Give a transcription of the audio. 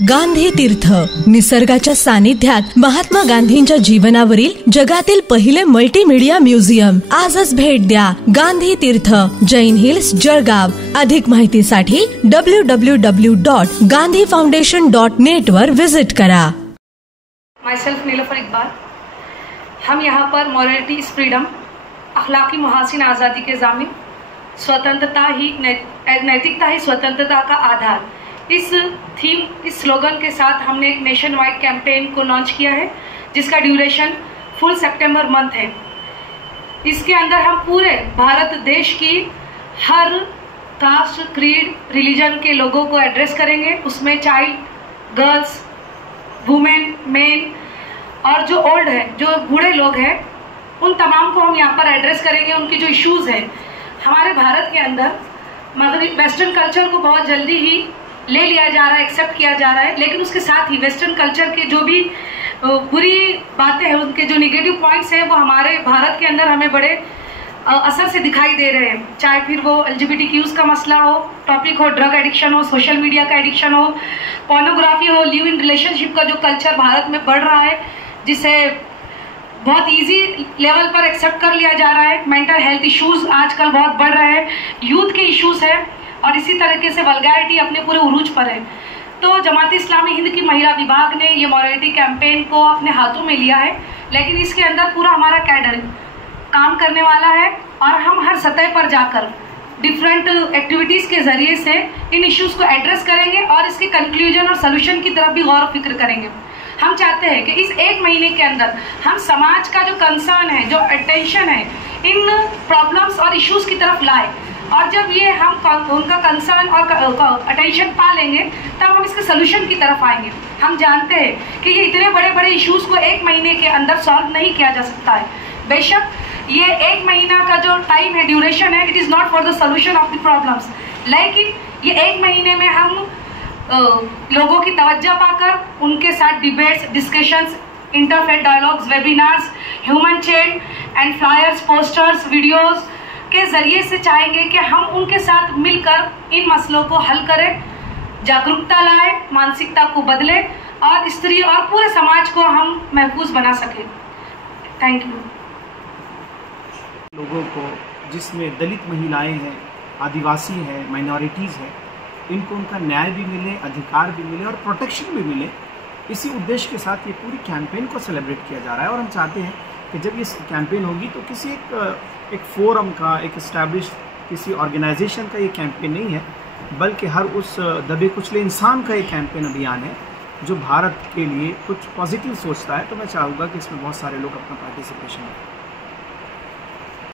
गांधी तीर्थ, निसर्गाच्या सानिध्यात महात्मा गांधींच्या जीवनावरील जगातील पहिले मल्टीमीडिया म्युझियम. आजच भेट द्या. गांधी तीर्थ, जैन हिल्स, जळगाव. अधिक माहितीसाठी www.gandhifoundation.net वर विजिट करा. माइसेल्फ नीलोफर इकबाल. हम यहाँ पर मॉरलिटी इज फ्रीडम, अखलाकी मुहासिन आज़ादी के ज़ामिन, स्वतंत्रता ही नैतिकता ही स्वतंत्रता का आधार, इस थीम, इस स्लोगन के साथ हमने एक नेशन वाइड कैंपेन को लॉन्च किया है जिसका ड्यूरेशन फुल सितंबर मंथ है. इसके अंदर हम पूरे भारत देश की हर कास्ट, क्रीड, रिलीजन के लोगों को एड्रेस करेंगे. उसमें चाइल्ड, गर्ल्स, वुमेन, मेन और जो ओल्ड है, जो बूढ़े लोग हैं, उन तमाम को हम यहाँ पर एड्रेस करेंगे. उनकी जो इश्यूज़ हैं, हमारे भारत के अंदर मगरबी वेस्टर्न कल्चर को बहुत जल्दी ही ले लिया जा रहा है, एक्सेप्ट किया जा रहा है, लेकिन उसके साथ ही वेस्टर्न कल्चर के जो भी बुरी बातें हैं, उनके जो निगेटिव पॉइंट्स हैं, वो हमारे भारत के अंदर हमें बड़े असर से दिखाई दे रहे हैं. चाहे फिर वो LGBTQ का मसला हो, टॉपिक हो, ड्रग एडिक्शन हो, सोशल मीडिया का एडिक्शन हो, पोर्नोग्राफी हो, लिव इन रिलेशनशिप का जो कल्चर भारत में बढ़ रहा है, जिसे बहुत इजी लेवल पर एक्सेप्ट कर लिया जा रहा है. मेंटल हेल्थ इश्यूज आजकल बहुत बढ़ रहे हैं, यूथ के इश्यूज है, और इसी तरीके से वल्गैरिटी अपने पूरे उरूज पर है. तो जमात इस्लामी हिंद की महिला विभाग ने ये मॉरलिटी कैंपेन को अपने हाथों में लिया है, लेकिन इसके अंदर पूरा हमारा कैडर काम करने वाला है और हम हर सतह पर जाकर डिफरेंट एक्टिविटीज़ के ज़रिए से इन इश्यूज़ को एड्रेस करेंगे और इसके कंक्लूजन और सोल्यूशन की तरफ भी गौर फिक्र करेंगे. हम चाहते हैं कि इस एक महीने के अंदर हम समाज का जो कंसर्न है, जो अटेंशन है, इन प्रॉब्लम्स और इश्यूज़ की तरफ लाए, और जब ये हम उनका कंसर्न और अटेंशन पा लेंगे तब हम इसके सोल्यूशन की तरफ आएंगे. हम जानते हैं कि ये इतने बड़े बड़े इश्यूज़ को एक महीने के अंदर सॉल्व नहीं किया जा सकता है. बेशक ये एक महीना का जो टाइम है, ड्यूरेशन है, it is not for the solution of the problems, लेकिन ये एक महीने में हम लोगों की तवज्जो पाकर उनके साथ debates, discussions, interfaith dialogues, webinars, human chain and flyers, posters, videos के ज़रिए से चाहेंगे कि हम उनके साथ मिलकर इन मसलों को हल करें, जागरूकता लाएं, मानसिकता को बदलें और स्त्री और पूरे समाज को हम महफूज बना सकें. Thank you. लोगों को, जिसमें दलित महिलाएं हैं, आदिवासी हैं, माइनॉरिटीज़ हैं, इनको उनका न्याय भी मिले, अधिकार भी मिले और प्रोटेक्शन भी मिले, इसी उद्देश्य के साथ ये पूरी कैंपेन को सेलिब्रेट किया जा रहा है. और हम चाहते हैं कि जब ये कैंपेन होगी तो किसी एक फोरम का, एक इस्टेब्लिश किसी ऑर्गेनाइजेशन का ये कैंपेन नहीं है, बल्कि हर उस दबे कुचले इंसान का एक कैंपेन अभियान है जो भारत के लिए कुछ पॉजिटिव सोचता है. तो मैं चाहूँगा कि इसमें बहुत सारे लोग अपना पार्टिसिपेशन करें.